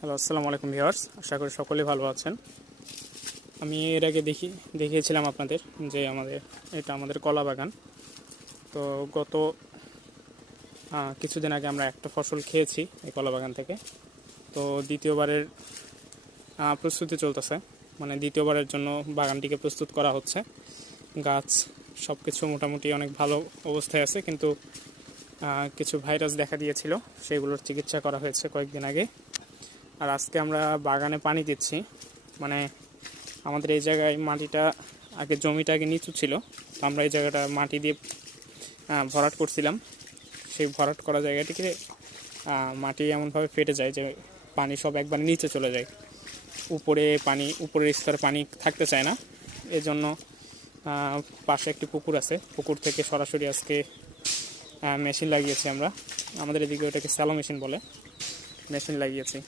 Hello, আসসালামু আলাইকুম viewers. আশা করি সকলেই ভালো আছেন। আমি এর আগে দেখিয়েছিলাম আপনাদের যে এটা আমাদের কলা বাগান। তো গত কিছুদিন আগে আমরা একটা ফসল খেয়েছি এই কলা বাগান থেকে। তো দ্বিতীয়বারের প্রস্তুতি চলতেছে, মানে দ্বিতীয়বারের জন্য বাগানটিকে প্রস্তুত করা হচ্ছে। গাছ সব কিছু মোটামুটি অনেক ভালো অবস্থায় আছে, কিন্তু কিছু ভাইরাস দেখা দিয়েছিল, সেগুলোর চিকিৎসা করা হয়েছে কয়েকদিন আগে। আর আজকে আমরা বাগানে পানি দিচ্ছি। মানে আমাদের এই জায়গায় মাটিটা জমিটা আগে নিচু ছিল, তো আমরা এই জায়গাটা মাটি দিয়ে ভরাট করছিলাম। সেই ভরাট করা জায়গাটিকে মাটি এমনভাবে ফেটে যায় যে পানি সব একবার নিচে চলে যায়, উপরের স্তরে পানি থাকতে চায় না। এজন্য পাশে একটি পুকুর আছে, পুকুর থেকে সরাসরি আজকে মেশিন লাগিয়েছি আমরা। আমাদের এদিকে ওটাকে স্যালো মেশিন বলে, মেশিন লাগিয়েছি।